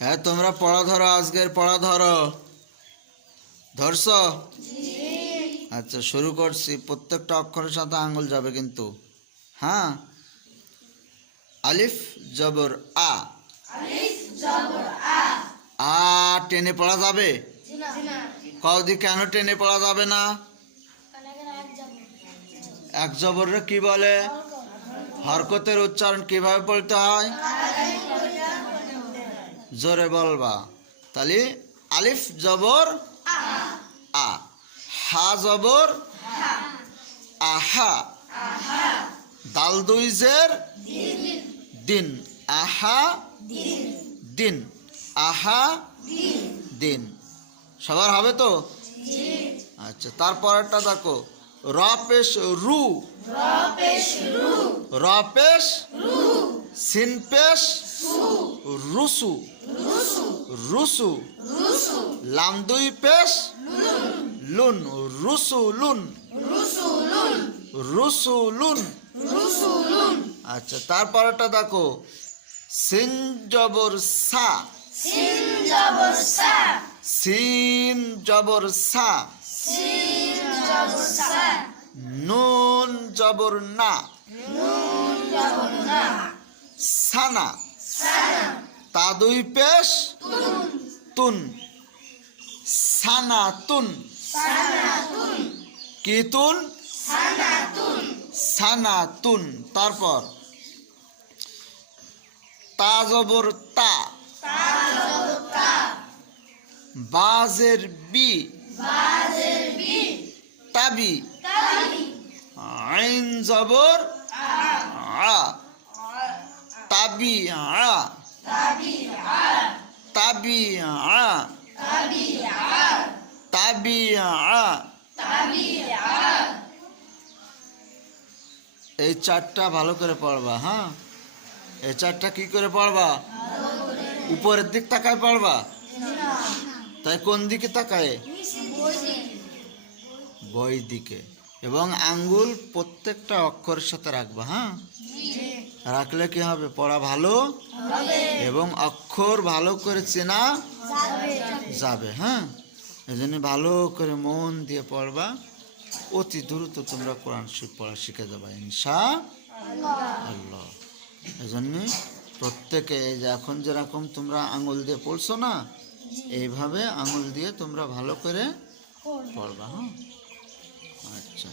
হ্যাঁ, তোমরা পড়া ধরো, আজকের পড়া ধরো। ধরছ? আচ্ছা, শুরু করছি। প্রত্যেকটা অক্ষরের সাথে আঙ্গুল যাবে কিন্তু। হ্যাঁ, আলিফ জবর আ। আ টেনে পড়া যাবে? কদি কেন টেনে পড়া যাবে না? এক জবরে কি বলে? হরকতের উচ্চারণ কিভাবে বলতে হয়? জোরে বলবা। তাহলে আলিফ জবর আ, হা জবর আহা, দাল দুই জের দিন, আহা দিন, আহা দিন। সবার হবে তো? আচ্ছা, তারপরেরটা দেখো, র পেশ রু, র পেশ সিন পেশ রুসু, রুসু, লাম দুই পেশ লুন, রুসু লুন, রুসু লুন। আচ্ছা, তারপরেরটা দেখো, সিন জবর সা, সিন জবর সা, নুন জবর না, সানা, তা দুই পেশ তুন, সানা তুন, কি তুন? সানা তুন। তারপর তা জবর তা, বাজের বি, তাবি, আইন জবর আ, তাবি আ, তাবি আ, তাবি আ। এই চারটা ভালো করে পড়বা। হ্যাঁ, এই চারটা কি করে পড়বা? উপরের দিক তাকায় পড়বা? তাই কোন দিকে তাকায়? বই দিকে। এবং আঙ্গুল প্রত্যেকটা অক্ষরের সাথে রাখবা। হ্যাঁ, রাখলে কি হবে? পড়া ভালো এবং অক্ষর ভালো করে চেনা যাবে। হ্যাঁ, এই জন্য ভালো করে মন দিয়ে পড়বা। অতি দ্রুত তোমরা কোরআন পড়া শিখে যাবা ইনশাআল্লাহ। এই জন্যে প্রত্যেকে, এই যে এখন যেরকম তোমরা আঙুল দিয়ে পড়ছো না, এইভাবে আঙুল দিয়ে তোমরা ভালো করে পড়বা। হ্যাঁ, আচ্ছা।